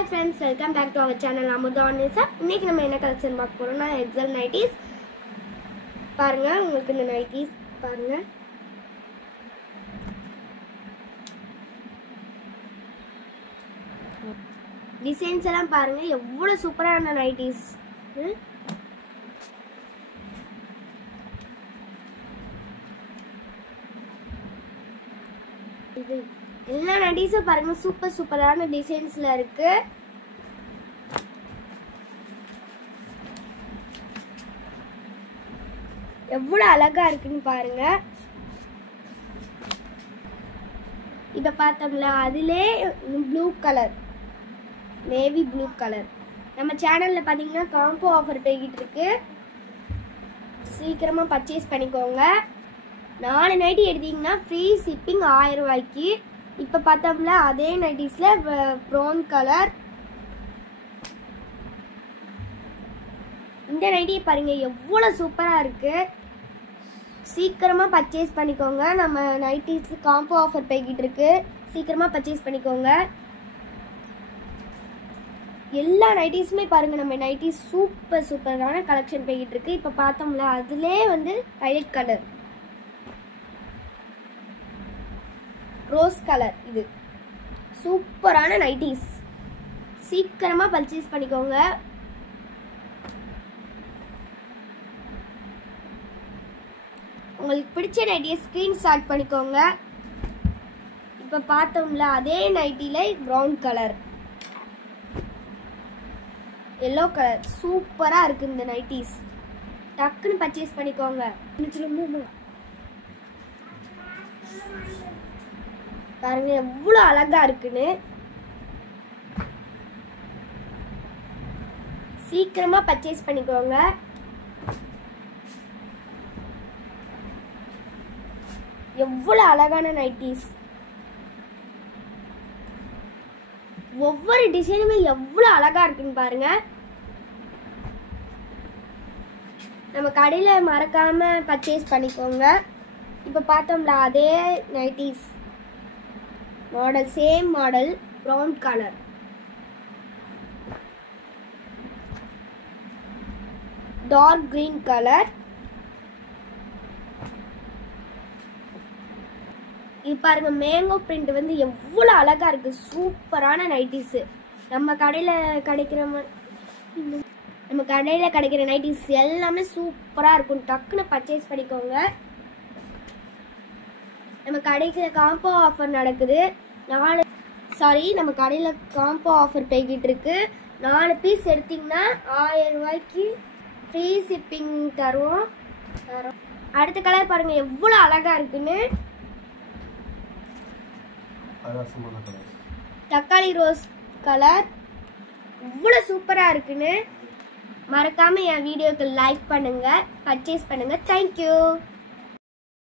Hi friends, welcome back to our channel Amudha on Nisa. இன்னைக்கு நம்ம என்ன collection பார்க்க போறோம்னா எக்ஸல் நைட்டிஸ். பாருங்க உங்களுக்கு இந்த நைட்டிஸ் பாருங்க. டிசைன்ஸ் எல்லாம் பாருங்க எவ்வளவு சூப்பரான நைட்டிஸ். இது எல்லா நைட்டிஸும் பாருங்க சூப்பரான டிசைன்ஸ்ல இருக்கு. எவ்வளவு அழகா இருக்குன்னு பாருங்க. இப்ப பார்த்தோம்ல அதிலே blue colour, navy blue colour. நம்ம சேனல்ல பாத்தீங்கன்னா காம்போ ஆஃபர் போய்கிட்டு இருக்கு, சீக்கிரமா பர்ச்சேஸ் பண்ணிக்கோங்க. 4 நைட்டி எடுத்தீங்கன்னா ஃப்ரீ ஷிப்பிங் 1000 ரூபாய்க்கு. இப்போ பார்த்தோம்ல அதே நைட்டிஸ்ல ப்ரௌன் கலர். இந்த நைட்டியை பாருங்க எவ்வளோ சூப்பராக இருக்கு. சீக்கிரமா பர்ச்சேஸ் பண்ணிக்கோங்க. நம்ம நைட்டிஸ் காம்போ ஆஃபர் போய்கிட்டு இருக்கு, சீக்கிரமா பர்ச்சேஸ் பண்ணிக்கோங்க. எல்லா நைட்டிஸுமே பாருங்க, நம்ம நைட்டிஸ் சூப்பரான கலெக்ஷன் போய்கிட்டு இருக்கு. இப்போ பார்த்தோம்ல அதிலே வயலட் கலர், ரோஸ் கலர். இது சூப்பரான நைட்டிஸ், சீக்கிரமா பர்ச்சேஸ் பண்ணிக்கோங்க. உங்களுக்கு பிடிச்ச நைட்டியை ஸ்கிரீன்ஷாட் பண்ணிக்கோங்க. இப்ப பார்த்தோம்ல அதே நைட்டில ப்ரௌன் கலர், எல்லோ கலர். சூப்பரா இருக்கு இந்த நைட்டிஸ், டக்குன்னு பர்ச்சேஸ் பண்ணிக்கோங்க. பாருங்க எவ்வளவு அழகா இருக்குன்னு. சீக்கிரமா பர்ச்சேஸ் பண்ணிக்கோங்க. எவ்வளவு அழகான நைட்டிஸ், ஒவ்வொரு டிசைனுமே எவ்வளவு அழகா இருக்குன்னு பாருங்க. நம்ம கடையில மறக்காம பர்ச்சேஸ் பண்ணிக்கோங்க. இப்ப பார்த்தோம்ல அதே nighties model, same model, brown colour, dark green colour. இது பாருங்க மேங்கோ பிரிண்ட் எவ்வளவு அழகா இருக்கு. சூப்பரான நைட்டிஸ். நம்ம கடையில கிடைக்கிற நைட்டிஸ் எல்லாமே சூப்பரா இருக்கும். டக்குன்னு பர்ச்சேஸ் பண்ணிக்கோங்க. நம்ம கடைக்கு காம்போ ஆஃபர் நடக்குது. நம்ம கடையில காம்போ ஆஃபர் போய்கிட்டு இருக்கு. 4 பீஸ் எடுத்தீங்கன்னா 1000 ரூபாய்க்கு ஃப்ரீ ஷிப்பிங் தருவோம். அடுத்த கலர் பாருங்க எவ்வளவு அழகா இருக்குன்னு. தக்காளி ரோஸ் கலர் எவ்வளவு சூப்பரா இருக்குன்னு. மறக்காம என் வீடியோக்கு லைக் பண்ணுங்க, பர்ச்சேஸ் பண்ணுங்க. தேங்க்யூ.